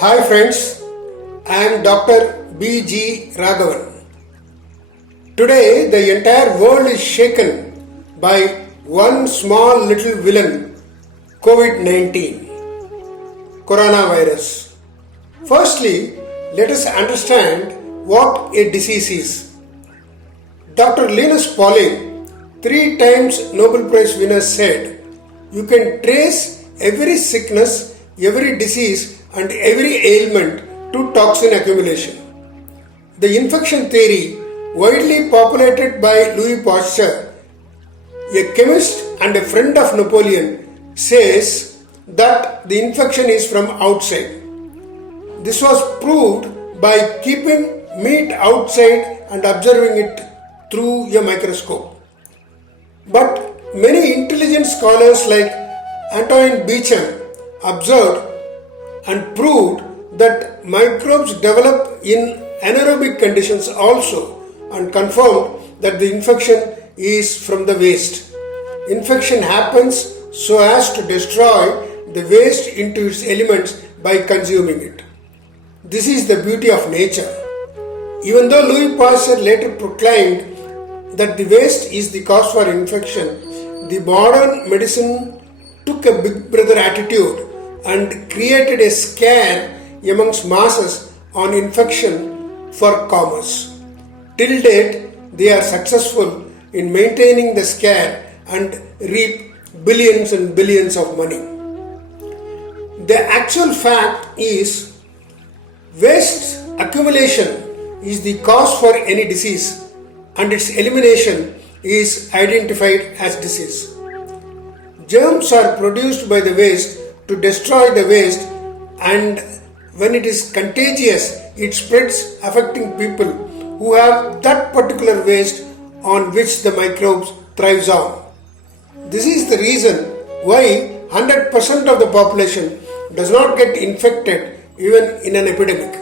Hi friends, I am Dr. B.G. Raghavan. Today the entire world is shaken by one small little villain, Covid-19, coronavirus. Firstly, let us understand what a disease is. Dr. Linus Pauling, 3 times Nobel Prize winner, said, "You can trace every sickness, every disease and every ailment to toxin accumulation." The infection theory, widely populated by Louis Pasteur, a chemist and a friend of Napoleon, says that the infection is from outside. This was proved by keeping meat outside and observing it through a microscope. But many intelligent scholars like Antoine Beecham observed and proved that microbes develop in anaerobic conditions also, and confirmed that the infection is from the waste. Infection happens so as to destroy the waste into its elements by consuming it. This is the beauty of nature. Even though Louis Pasteur later proclaimed that the waste is the cause for infection, the modern medicine took a big brother attitude and created a scare amongst masses on infection for commerce. Till date, they are successful in maintaining the scare and reap billions and billions of money. The actual fact is, waste accumulation is the cause for any disease, and its elimination is identified as disease. Germs are produced by the waste to destroy the waste, and when it is contagious, it spreads, affecting people who have that particular waste on which the microbes thrives on. This is the reason why 100% of the population does not get infected even in an epidemic.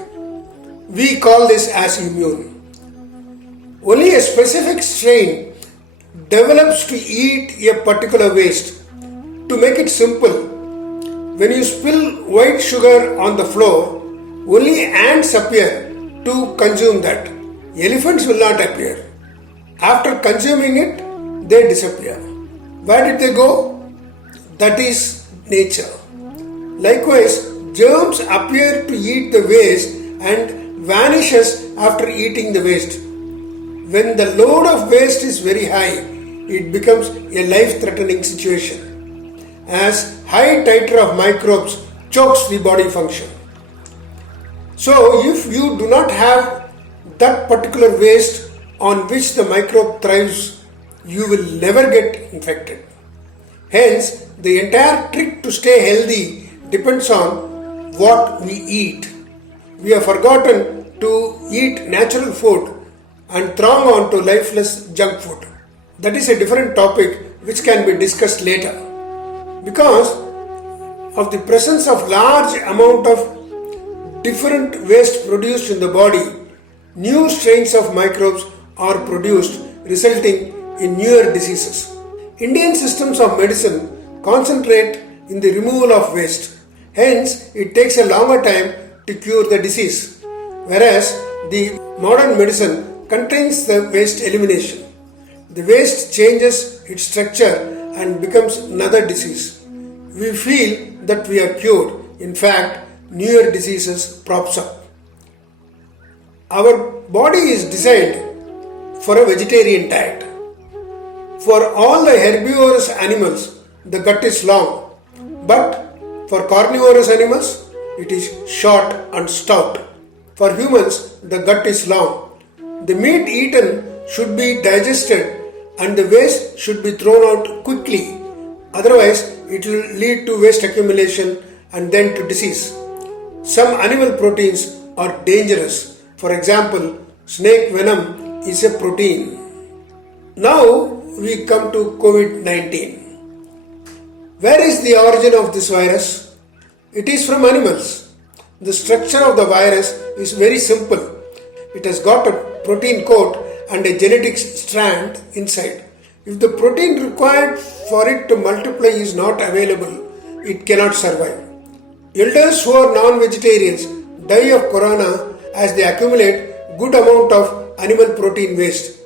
We call this as immune. Only a specific strain develops to eat a particular waste. To make it simple, when you spill white sugar on the floor, only ants appear to consume that. Elephants will not appear. After consuming it, they disappear. Where did they go? That is nature. Likewise, germs appear to eat the waste and vanishes after eating the waste. When the load of waste is very high, it becomes a life-threatening situation, as high titer of microbes chokes the body function. So if you do not have that particular waste on which the microbe thrives, you will never get infected. Hence, the entire trick to stay healthy depends on what we eat. We have forgotten to eat natural food and throng on to lifeless junk food. That is a different topic which can be discussed later. Because of the presence of large amount of different waste produced in the body, new strains of microbes are produced, resulting in newer diseases. Indian systems of medicine concentrate in the removal of waste. Hence, it takes a longer time to cure the disease, whereas the modern medicine contains the waste elimination. The waste changes its structure and becomes another disease. We feel that we are cured. In fact, newer diseases props up. Our body is designed for a vegetarian diet. For all the herbivorous animals, the gut is long, but for carnivorous animals, it is short and stout. For humans, the gut is long. The meat eaten should be digested and the waste should be thrown out quickly. Otherwise, it will lead to waste accumulation and then to disease. Some animal proteins are dangerous. For example, snake venom is a protein. Now we come to COVID-19. Where is the origin of this virus? It is from animals. The structure of the virus is very simple. It has got a protein coat and a genetic strand inside. If the protein required for it to multiply is not available, it cannot survive. Elders who are non-vegetarians die of corona as they accumulate good amount of animal protein waste.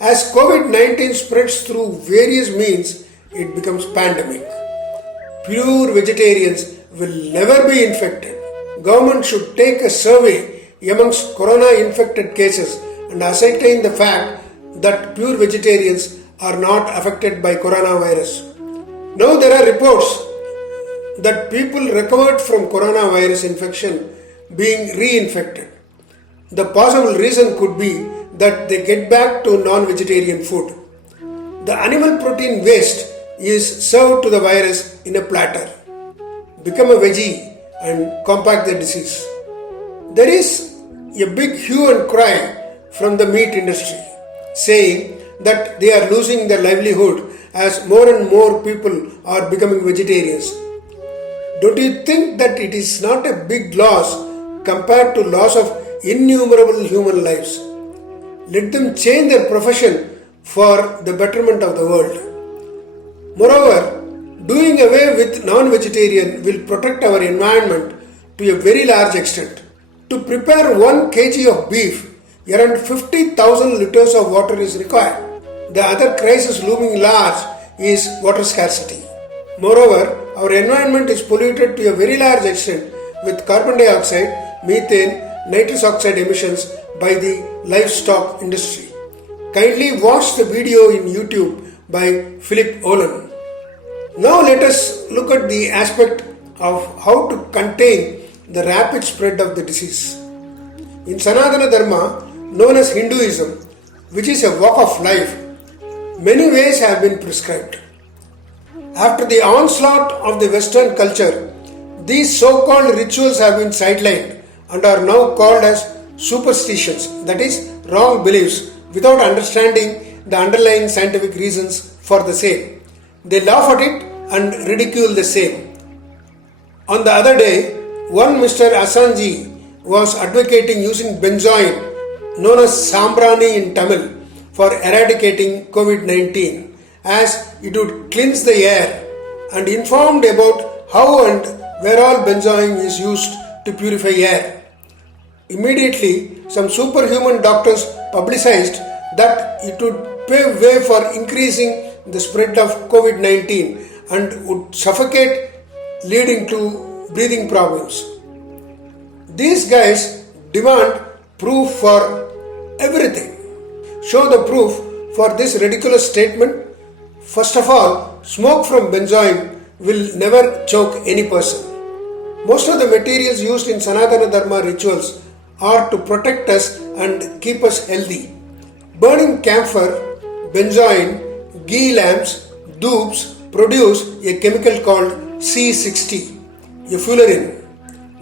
As Covid-19 spreads through various means, it becomes pandemic. Pure vegetarians will never be infected. Government should take a survey amongst corona infected cases and ascertain the fact that pure vegetarians are not affected by coronavirus. Now there are reports that people recovered from coronavirus infection being reinfected. The possible reason could be that they get back to non-vegetarian food. The animal protein waste is served to the virus in a platter. Become a veggie and combat the disease. There is a big hue and cry from the meat industry saying that they are losing their livelihood as more and more people are becoming vegetarians. Don't you think that it is not a big loss compared to loss of innumerable human lives? Let them change their profession for the betterment of the world. Moreover, doing away with non-vegetarian will protect our environment to a very large extent. To prepare 1 kg of beef, around 50,000 liters of water is required. The other crisis looming large is water scarcity. Moreover, our environment is polluted to a very large extent with carbon dioxide, methane, nitrous oxide emissions by the livestock industry. Kindly watch the video in YouTube by Philip Olin. Now let us look at the aspect of how to contain the rapid spread of the disease. In Sanatana Dharma, known as Hinduism, which is a walk of life, many ways have been prescribed. After the onslaught of the Western culture, these so-called rituals have been sidelined and are now called as superstitions, that is, wrong beliefs, without understanding the underlying scientific reasons for the same. They laugh at it and ridicule the same. On the other day, one Mr. Asanji was advocating using benzoin, known as Sambrani in Tamil, for eradicating COVID-19, as it would cleanse the air, and informed about how and where all benzoin is used to purify air. Immediately, some superhuman doctors publicized that it would pave way for increasing the spread of COVID-19 and would suffocate, leading to breathing problems. These guys demand proof for everything. Show the proof for this ridiculous statement. First of all, smoke from benzoin will never choke any person. Most of the materials used in Sanatana Dharma rituals are to protect us and keep us healthy. Burning camphor, benzoin, ghee lamps, dhoops produce a chemical called C60, a fullerene,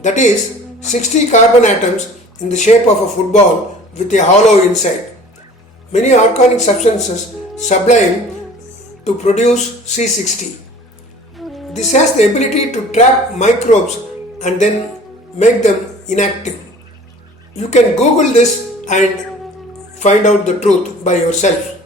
that is 60 carbon atoms in the shape of a football with a hollow inside. Many organic substances sublime to produce C60. This has the ability to trap microbes and then make them inactive. You can Google this and find out the truth by yourself.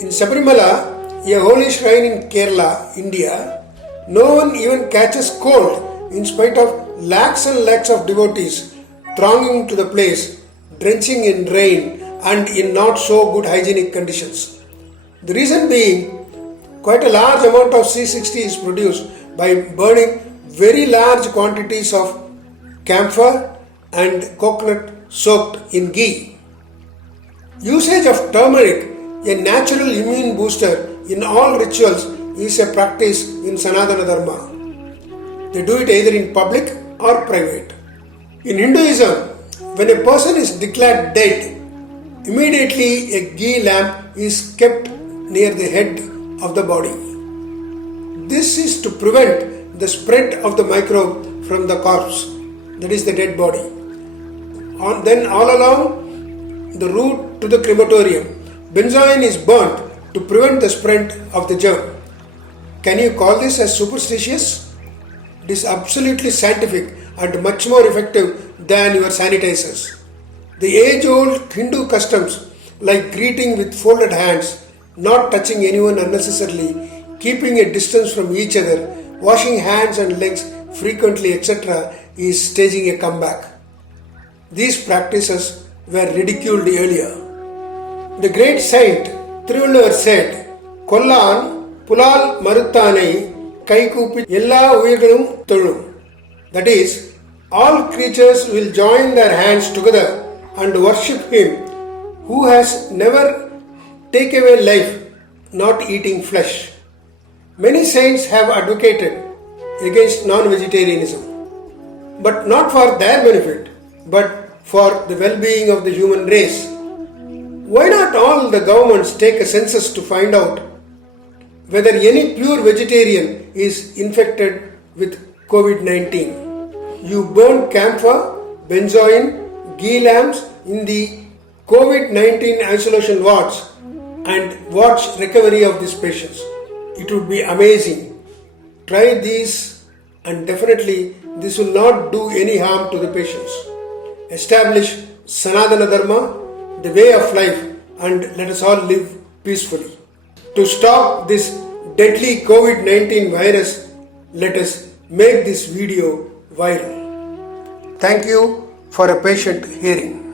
In Sabarimala, a holy shrine in Kerala, India, no one even catches cold in spite of lakhs and lakhs of devotees thronging to the place, drenching in rain and in not so good hygienic conditions. The reason being, quite a large amount of C60 is produced by burning very large quantities of camphor and coconut soaked in ghee. Usage of turmeric, a natural immune booster in all rituals, is a practice in Sanatana Dharma. They do it either in public or private. In Hinduism, when a person is declared dead, immediately a ghee lamp is kept near the head of the body. This is to prevent the spread of the microbe from the corpse, that is the dead body. Then all along the route to the crematorium, benzoin is burnt to prevent the spread of the germ. Can you call this as superstitious? It is absolutely scientific and much more effective than your sanitizers. The age-old Hindu customs like greeting with folded hands, not touching anyone unnecessarily, keeping a distance from each other, washing hands and legs frequently, etc., is staging a comeback. These practices were ridiculed earlier. The great saint Thiruvalluvar said, Kollan pulal maruttanai kaikupi ella uyirgalum tolum. That is, all creatures will join their hands together and worship him who has never taken away life, not eating flesh. Many saints have advocated against non-vegetarianism, but not for their benefit, but for the well-being of the human race. Why not all the governments take a census to find out whether any pure vegetarian is infected with Covid-19? You burn camphor, benzoin, ghee lamps in the Covid-19 isolation wards and watch recovery of these patients. It would be amazing. Try these and definitely this will not do any harm to the patients. Establish Sanatana Dharma, the way of life, and let us all live peacefully. To stop this deadly Covid-19 virus, let us make this video viral. Thank you for a patient hearing.